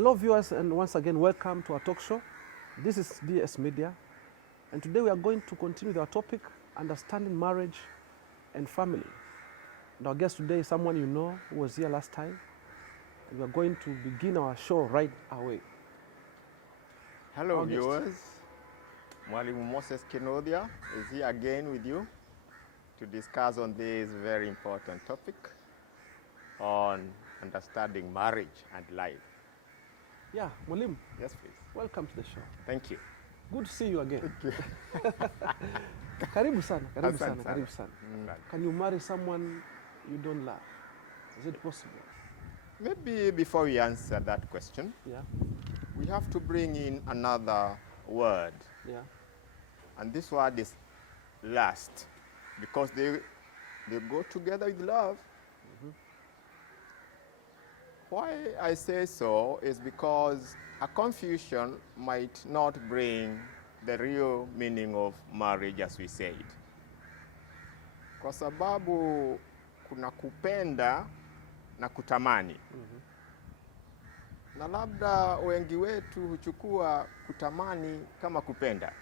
Hello viewers, and once again welcome to our talk show. This is DS Media, and today we are going to continue with our topic, understanding marriage and family. And our guest today is someone you know who was here last time, and we are going to begin our show right away. Hello Our viewers, Mwalimu Moses Kinodia is here again with you to discuss on this very important topic on understanding marriage and life. Yeah, Mwalimu. Yes, please. Welcome to the show. Thank you. Good to see you again. Thank you. Karibu sana, karibu sana, Asante karibu sana. sana. Can you marry someone you don't love? Is it possible? Maybe before we answer that question, Yeah, we have to bring in another word. yeah. And this word is lust, because they go together with love. Why I say so is because a confusion might not bring the real meaning of marriage as we said. Kwa sababu kuna kupenda na kutamani. Na labda wengi wetu huchukua kutamani kama kupenda.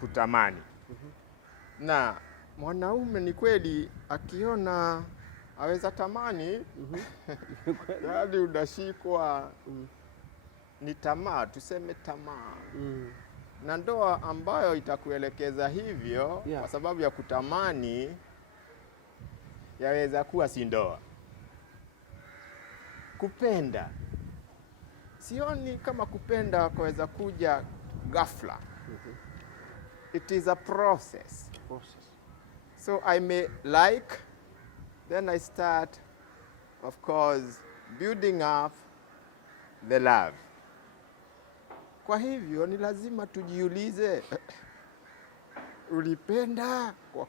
Kutamani. Na mwanaume ni kweli akiona aweza tamani, yaani unashikwa ni tamaa, tuseme tamaa. Na ndoa ambayo itakuelekeza hivyo, Yeah. kwa sababu ya kutamani, yaweza kuwa si ndoa. Kupenda. Sioni kama kupenda kwaweza kuja ghafla. It is a process. Process. So I may like, then I start, of course, building up the love. Kwa hivyo ni lazima tujiulize, ulipenda kwa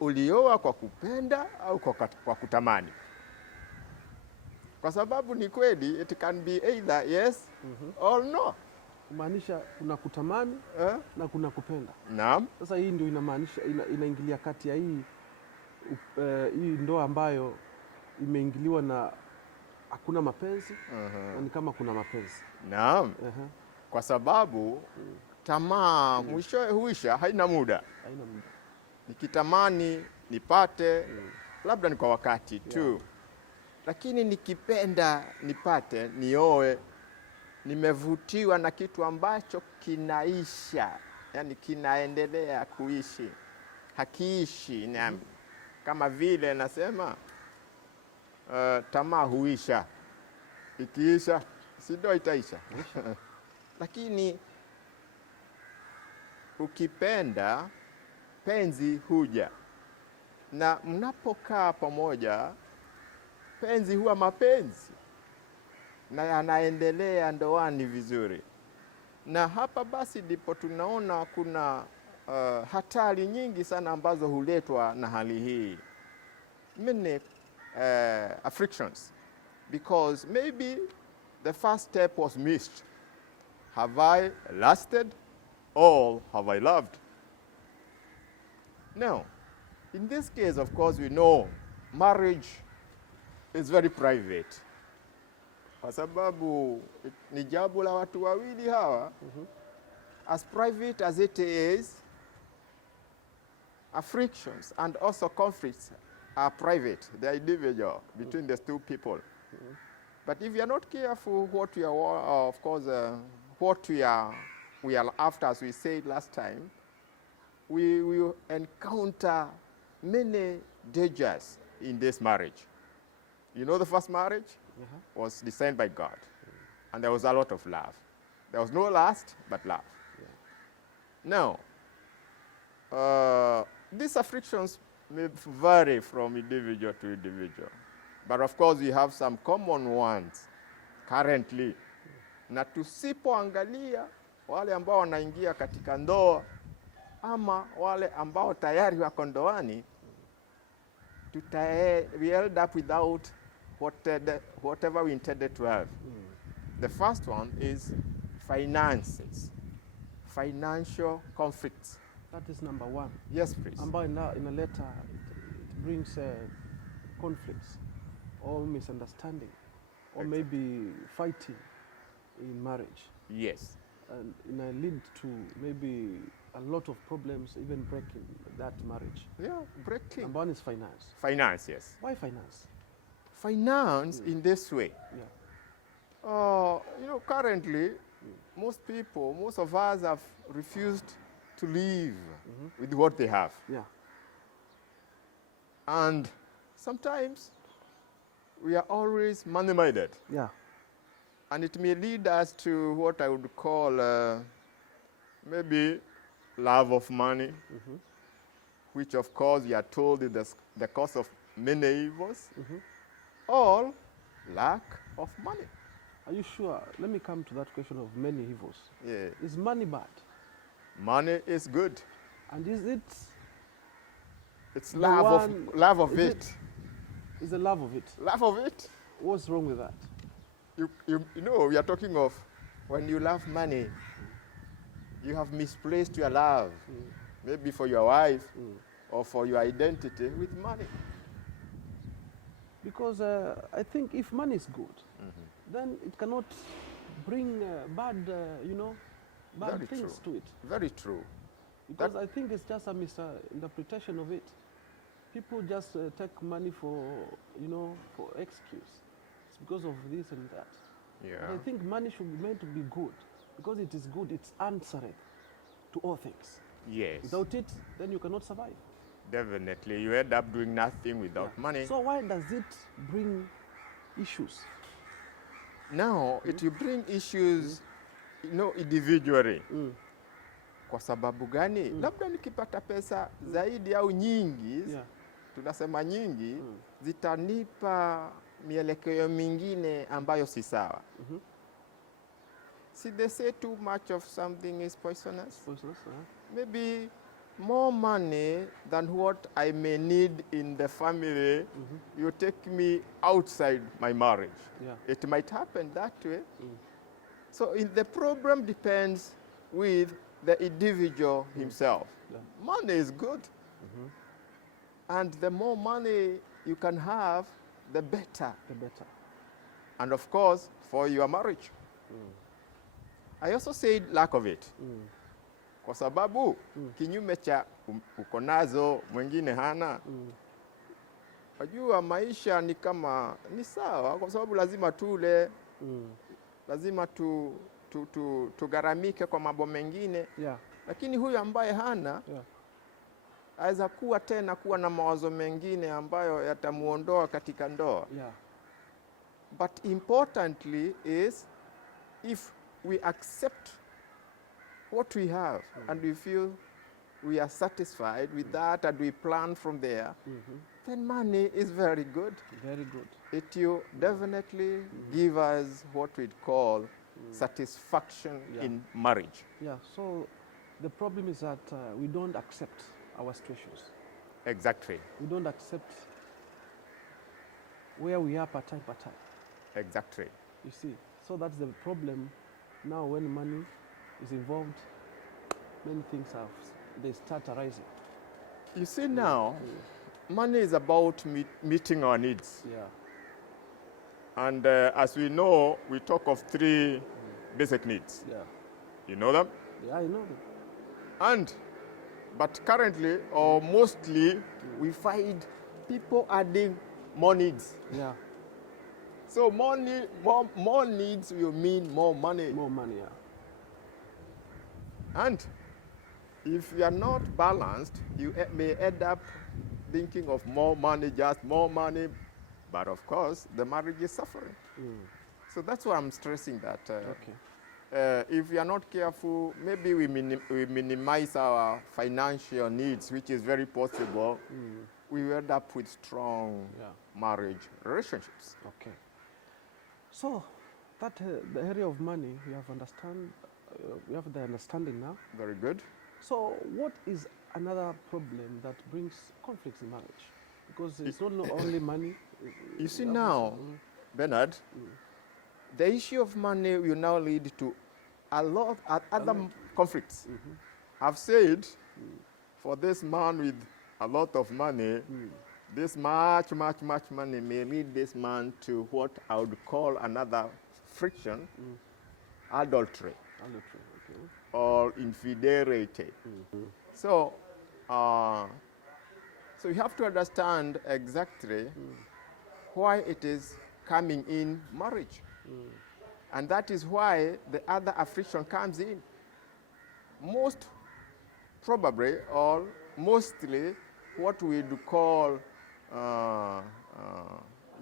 ulioa kwa kupenda au kwa kutamani? Kwa sababu ni kweli, it can be either yes or no. Kumaanisha kuna kutamani na kuna kupenda. Naam. Sasa hii ndio inamaanisha inaingilia kati ya hii ndoa ambayo imeingiliwa na hakuna mapenzi na ni kama kuna mapenzi. Naam. Kwa sababu tamaa mwishowe huisha, haina muda. Haina muda. Nikitamani nipate, labda ni kwa wakati tu. Lakini nikipenda nipate, nioe, nimevutiwa na kitu ambacho kinaisha, yani kinaendelea kuishi, hakiishi. Kama vile nasema tamaa huisha, ikiisha si ndio itaisha. Lakini ukipenda, penzi huja, na mnapokaa pamoja, penzi huwa mapenzi na yanaendelea ndoani vizuri. Na hapa basi ndipo tunaona kuna hatari nyingi sana ambazo huletwa na hali hii. Many frictions, because maybe the first step was missed. Have I lusted or have I loved? Now, in this case, of course, we know marriage is very private. Kwa sababu ni jambo la watu wawili hawa. As private as it is, frictions and also conflicts are private. They are individual between the two people. But if you are not careful what you are, of course, what we are after, as we said last time, we will encounter many dangers in this marriage. You know, the first marriage was designed by God, and there was a lot of love. There was no lust, but love. Now, these afflictions may vary from individual to individual, but of course we have some common ones currently. Na tusipoangalia wale ambao wanaingia katika ndoa ama wale ambao tayari wako ndoani, we end up without whatever we intended to have. The first one is finances, financial conflicts. That is number one. Yes, please. Ambayo inaleta, it brings conflicts or misunderstanding. or maybe fighting in marriage, Yes. and it may lead to maybe a lot of problems, even breaking that marriage. Yeah, breaking. Number one is finance. Finance, yes. Why finance? Finance in this way. Yeah. Currently, most of us have refused to live with what they have. Yeah. And sometimes we are always money-minded. Yeah. And it may lead us to what I would call maybe love of money, which of course we are told is the cause of many evils, or lack of money. Are you sure? Let me come to that question of many evils. Yeah. Is money bad? Money is good. And is it? It's The love one- of is it. Is the love of it? Love of it. What's wrong with that? We are talking of when you love money, you have misplaced your love, maybe for your wife or for your identity with money. Because I think if money is good, then it cannot bring bad Very things true. to it. Very true. Because I think it's just a misinterpretation of it. People just take money for excuse. It's because of this and that. Yeah. But I think money should be meant to be good. Because it is good, it's answered to all things. Yes. Without it, then you cannot survive. Definitely. You end up doing nothing without Yeah. money. So why does it bring issues? Now, it will bring issues, individually. Kwa sababu gani? Labda nikipata pesa zaidi au nyingi, Yeah. tunasema nyingi, zitanipa mielekeo mingine ambayo si sawa. See, they say too much of something is poisonous. Poisonous, Maybe more money than what I may need in the family, you take me outside my marriage. Yeah. It might happen that way. So the problem depends with the individual himself. Yeah. Money is good. And the more money you can have, the better. The better. And of course, for your marriage. I also said lack of it. Kwa sababu kinyume cha uko nazo mwingine hana. Wajua maisha ni sawa kwa sababu lazima tule. Lazima tugaramike kwa mambo mengine. Yeah. Lakini huyu ambaye hana aweza kuwa na mawazo mengine ambayo yatamuondoa katika ndoa. Yeah. But importantly is if we accept what we have and we feel we are satisfied with that and we plan from there, then money is very good. Very good. It will definitely give us what we'd call satisfaction in marriage. Yeah. So the problem is that we don't accept our situations. Exactly. We don't accept where we are per time. Exactly. You see. So that's the problem. Now when money is involved, many things they start arising. You see now, money is about meeting our needs. Yeah. And as we know, we talk of three basic needs. Yeah. You know them? Yeah, I know them. But currently, or mostly, we find people adding more needs. Yeah. So more needs will mean more money. More money, yeah. And if you are not balanced, you may end up thinking of more money, just more money. But of course, the marriage is suffering. So that's why I'm stressing that. If we are not careful, maybe we minimize our financial needs, which is very possible. We will end up with strong marriage relationships. Okay. So that the area of money we have the understanding now. Very good. So what is another problem that brings conflicts in marriage? Because it's not only money. You see now, Bernard, the issue of money will now lead to a lot of other conflicts. I've said, for this man with a lot of money, this much money may lead this man to what I would call another friction, adultery Adultery, okay. or infidelity. So, so you have to understand exactly why it is coming in marriage. And that is why the other affliction comes in. Most probably, or mostly, what we do call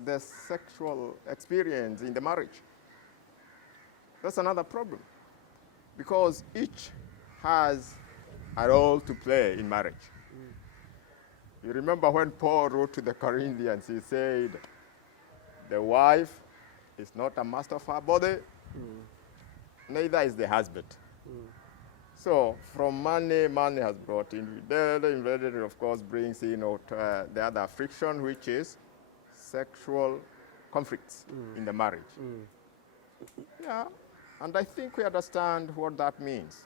the sexual experience in the marriage. That's another problem, because each has a role to play in marriage. You remember when Paul wrote to the Corinthians, he said, the wife is not a master of her body, neither is the husband. So from money has brought infidelity. Infidelity, of course, brings in the other friction, which is sexual conflicts in the marriage. Yeah, and I think we understand what that means,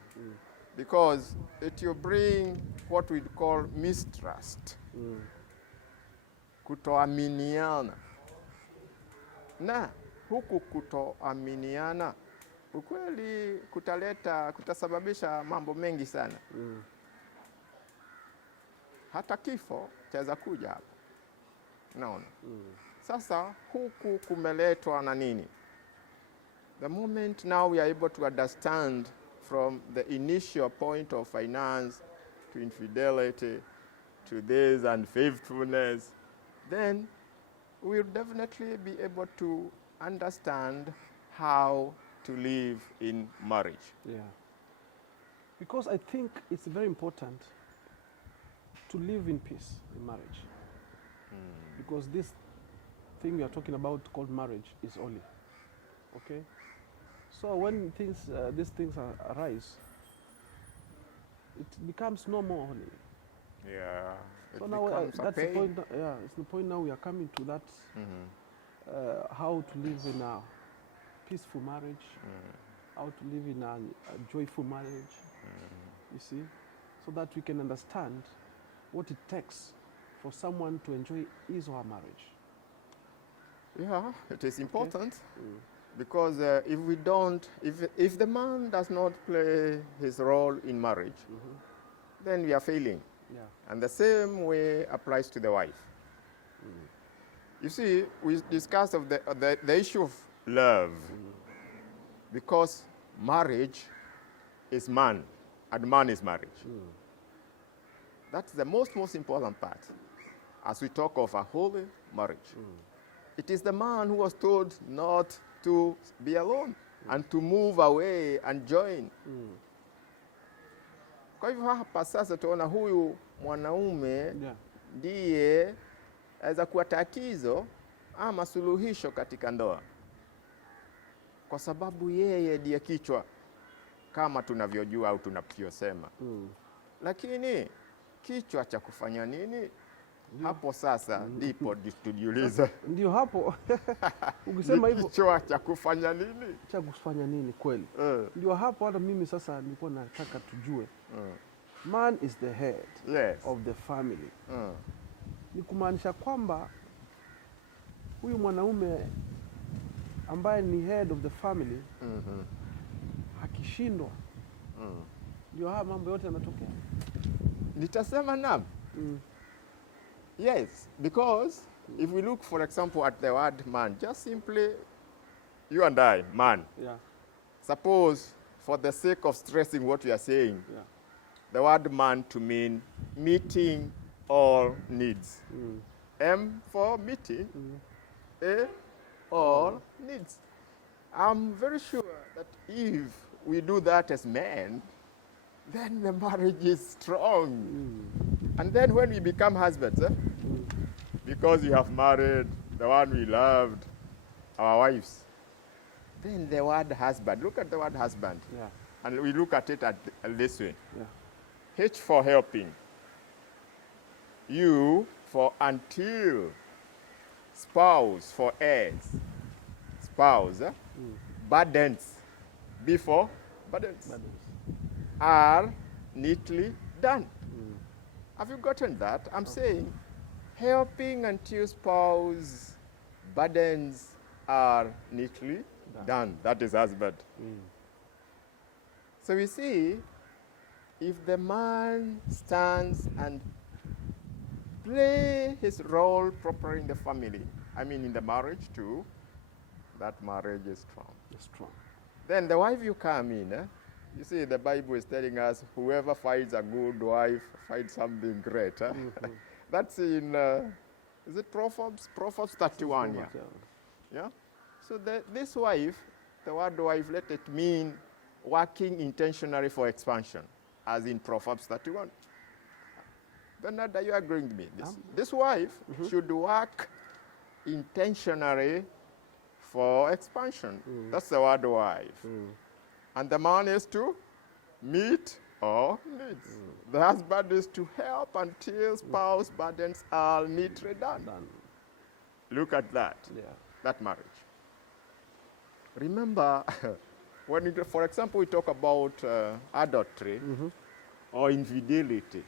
because it will bring what we call mistrust, kutoaminiana. Na huku kutoaminiana ukweli kutasababisha mambo mengi sana. Hata kifo chaweza kuja hapa. Naona. Sasa huku kumeletwa na nini? The moment now we are able to understand from the initial point of finance to infidelity to this unfaithfulness, then we'll definitely be able to understand how to live in marriage. Yeah. Because I think it's very important to live in peace in marriage. Because this thing we are talking about called marriage is holy. Okay? So when these things arise, it becomes no more holy. Yeah. So now that's the point. Yeah, it's the point now we are coming to that. How to live in a peaceful marriage, how to live in a joyful marriage. You see, so that we can understand what it takes for someone to enjoy his or her marriage. Yeah, it is important. Because if we don't, if the man does not play his role in marriage, then we are failing. Yeah. And the same way applies to the wife. You see, we discussed of the issue of love, because marriage is man, and man is marriage. That's the most important part as we talk of a holy marriage. It is the man who was told not to be alone and to move away and join. Kwa hivyo hapa sasa tuona huyu mwanaume ndiye aweza kuwa tatizo ama suluhisho katika ndoa, kwa sababu yeye ndiye kichwa kama tunavyojua au tunavyosema. Lakini kichwa cha kufanya nini? Hapo sasa ndipo tujiuliza. Ndio hapo. Ukisema hivyo, kichwa cha kufanya nini? Cha kufanya nini kweli? Ndio hapo hata mimi sasa nilikuwa nataka tujue. Man is the head of the family. Ni kumaanisha kwamba huyu mwanaume ambaye ni head of the family akishindwa, ndio haya mambo yote yanatokea. Nitasema naam. Yes, because if we look, for example, at the word man, just simply you and I, man. Yeah. Suppose, for the sake of stressing what we are saying, the word man to mean meeting all needs. M for meeting, A, all needs. I'm very sure that if we do that as men, then the marriage is strong. And then when we become husbands, because we have married the one we loved, our wives, then the word husband, look at the word husband. And we look at it this way. H for helping, U for until, spouse for heirs, spouse, burdens, B for burdens, are neatly done. Have you gotten that? I'm saying helping until spouse burdens are neatly done. That is husband. So we see, if the man stands and play his role properly in the family, I mean in the marriage too, that marriage is strong. It's strong. Then the wife you come in, you see the Bible is telling us whoever finds a good wife finds something great. That's in, is it Proverbs? Proverbs 31, yeah. Yeah? So this wife, the word wife, let it mean working intentionally for expansion, as in Proverbs 31. Bernard, are you agreeing with me? This wife should work intentionally for expansion. That's the word wife. And the man is to meet all needs. The husband is to help until spouse burdens are neatly done. Look at that, that marriage. Remember, when, for example, we talk about adultery or infidelity,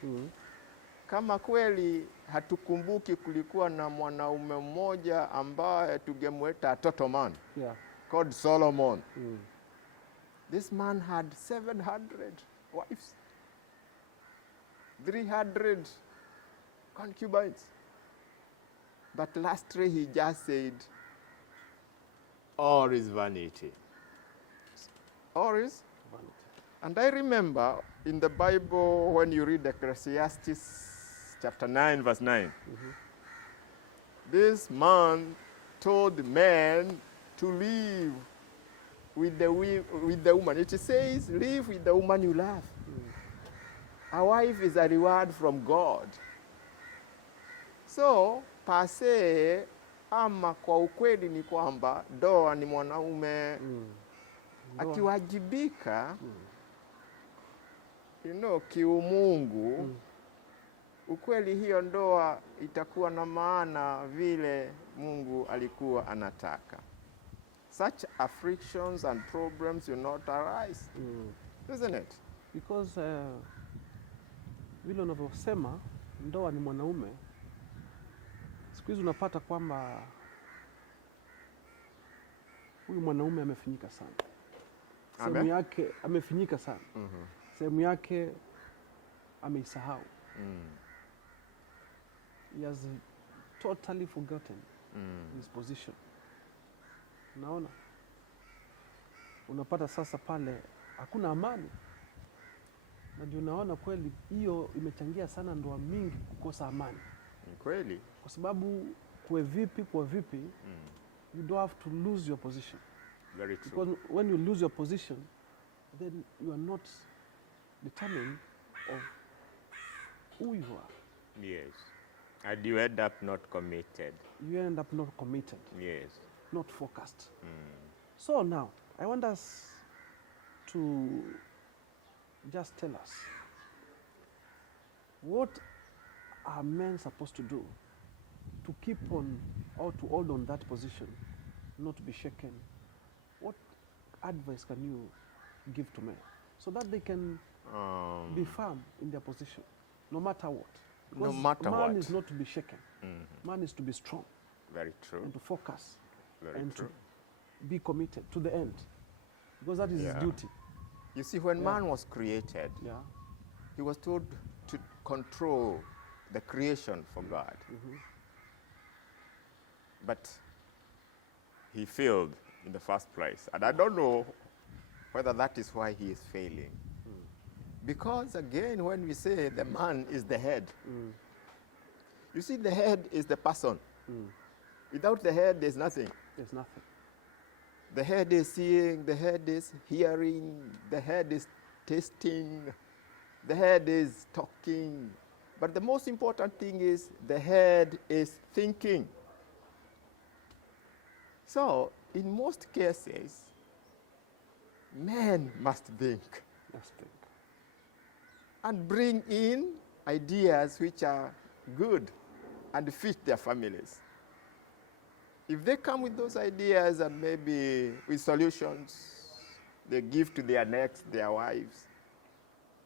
kama kweli hatukumbuki kulikuwa na mwanaume mmoja ambaye tungemwita total man, called Solomon. This man had 700 wives, 300 concubines. But lastly, he just said, all is vanity. All is vanity. And I remember in the Bible, when you read Ecclesiastes chapter 9, verse 9, this man told men to live with the woman. It says, live with the woman you love. A wife is a reward from God. So, per se, ama kwa ukweli ni kwamba ndoa ni mwanaume akiwajibika, kiumungu, ukweli hiyo ndoa itakuwa na maana vile Mungu alikuwa anataka. Such afflictions and problems will not arise, isn't it? Because vile unavyosema ndoa ni mwanaume, siku hizi unapata kwamba huyu mwanaume amefinyika sana. Sehemu yake amefinyika sana. Sehemu yake ameisahau. He has totally forgotten his position. Unaona? Unapata sasa pale hakuna amani. Na ndio unaona kweli hiyo imechangia sana ndoa mingi kukosa amani. Kweli. Kwa sababu kwa vipi, you don't have to lose your position. Very true. Because when you lose your position, then you are not determined of who you are. Yes. And you end up not committed. You end up not committed. Yes. Not focused. So now, I want us to just tell us, what are men supposed to do to keep on or to hold on that position, not to be shaken? What advice can you give to men so that they can be firm in their position, no matter what? Because no matter man what. is not to be shaken. Man is to be strong. Very true. And to focus. Very and true. to be committed to the end. Because that is his duty. You see, when man was created, he was told to control the creation for God. But he failed in the first place. And I don't know whether that is why he is failing. Because again, when we say the man is the head, you see, the head is the person. Without the head, there's nothing. There's nothing. The head is seeing, the head is hearing, the head is tasting, the head is talking. But the most important thing is the head is thinking. So, in most cases, men must think. Must think. And bring in ideas which are good and fit their families. If they come with those ideas and maybe with solutions they give to their next, their wives,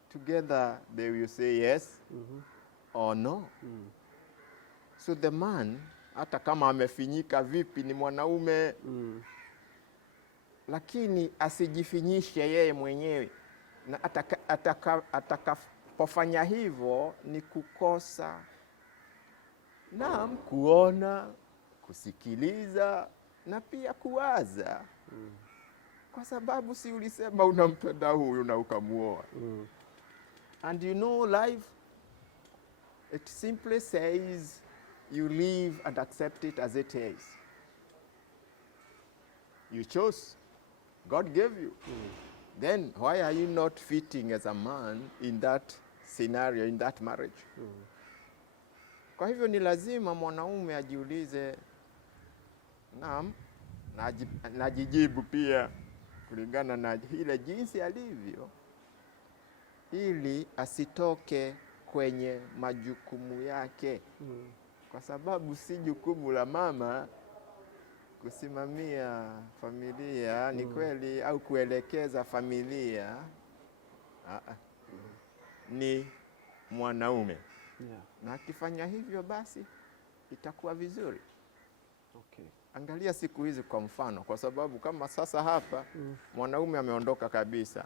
together they will say yes or no. So the man, hata kama amefinyika vipi, ni mwanaume, lakini asijifinyishe yeye mwenyewe, na atakapofanya hivyo ni kukosa kuona, kusikiliza na pia kuwaza. Kwa sababu si ulisema unampenda huyu na ukamuoa. And you know, life, it simply says you live and accept it as it is. You chose. God gave you. Then why are you not fitting as a man in that scenario, in that marriage? Kwa hivyo ni lazima mwanaume ajiulize, najijibu pia kulingana na ile jinsi alivyo, ili asitoke kwenye majukumu yake. Kwa sababu si jukumu la mama kusimamia familia, ni kweli, au kuelekeza familia. Ni mwanaume. Na akifanya hivyo basi itakuwa vizuri. Okay. Angalia siku hizi kwa mfano, kwa sababu kama sasa hapa mwanaume ameondoka kabisa.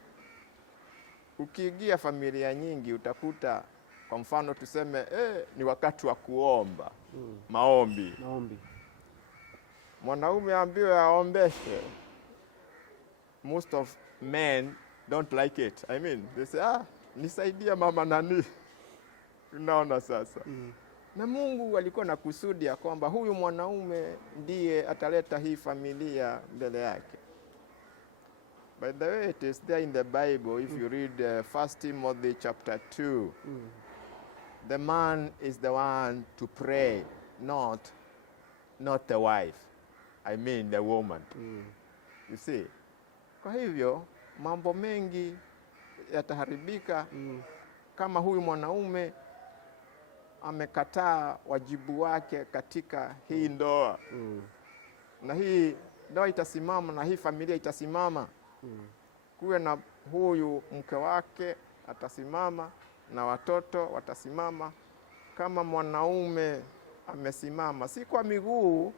Ukiingia familia nyingi utakuta, kwa mfano tuseme ni wakati wa kuomba, maombi. Mwanaume ambiwe aombeshe. Most of men don't like it. I mean, they say, nisaidia mama nani. Unaona sasa. Na Mungu alikuwa na kusudi ya kwamba huyu mwanaume ndiye ataleta hii familia mbele yake. By the way, it is there in the Bible, if you read 1 Timothy chapter 2, the man is the one to pray, not the wife. I mean the woman. You see? Kwa hivyo, mambo mengi yataharibika kama huyu mwanaume amekataa wajibu wake katika hii ndoa. Na hii ndoa itasimama na hii familia itasimama. Kuwe na huyu mke wake atasimama na watoto watasimama kama mwanaume amesimama, si kwa miguu,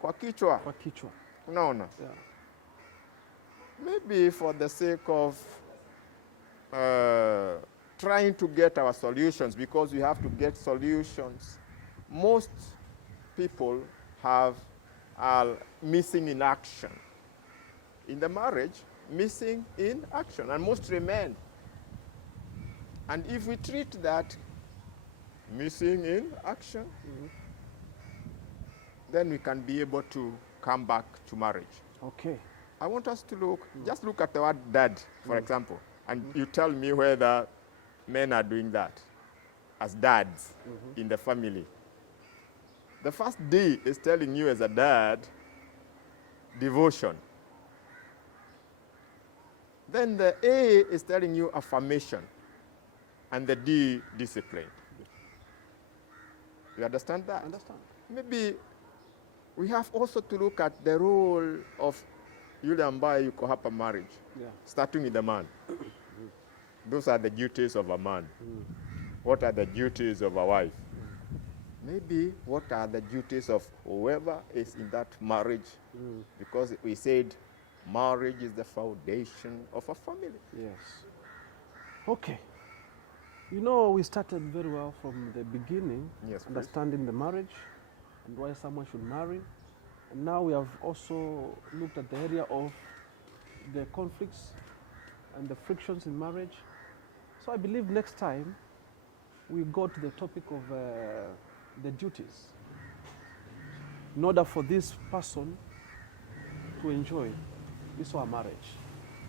kwa kichwa. Kwa kichwa. Unaona? Yeah. Maybe for the sake of trying to get our solutions, because we have to get solutions. Most people are missing in action. In the marriage, missing in action, and most remain. And if we treat that missing in action, then we can be able to come back to marriage. Okay. I want us to just look at the word dad, for example, and you tell me whether men are doing that as dads in the family. The first D is telling you as a dad, devotion. Then the A is telling you affirmation. And the D, discipline. You understand that? I understand. Maybe we have also to look at the role of yule ambaye yuko hapa marriage. Yeah. Starting with the man. Those are the duties of a man. What are the duties of a wife? Maybe what are the duties of whoever is in that marriage? Because we said marriage is the foundation of a family. Yes. Okay. You know, we started very well from the beginning, Yes, understanding the marriage and why someone should marry. And now we have also looked at the area of the conflicts and the frictions in marriage. So I believe next time we go to the topic of the duties, in order for this person to enjoy this our marriage.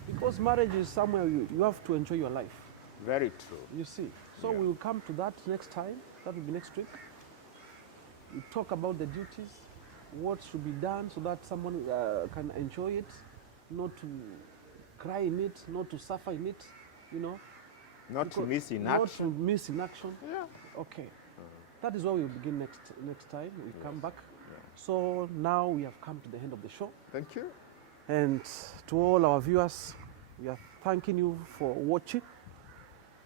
Because marriage is somewhere you have to enjoy your life. Very true. You see. So we will come to that next time. That will be next week. We talk about the duties, what should be done so that someone can enjoy it, not to cry in it, not to suffer in it, you know. Not to miss in Not action. to miss in action. Yeah. Okay. That is where we will begin next time. We come back. So now we have come to the end of the show. Thank you. And to all our viewers, we are thanking you for watching.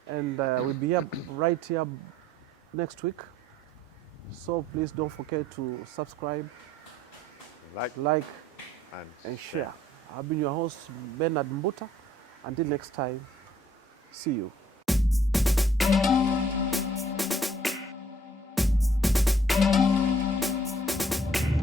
And we'll be here, right here next week So please don't forget to subscribe, Like and share. I've been your host, Bernard Mbuta. Until next time, see you.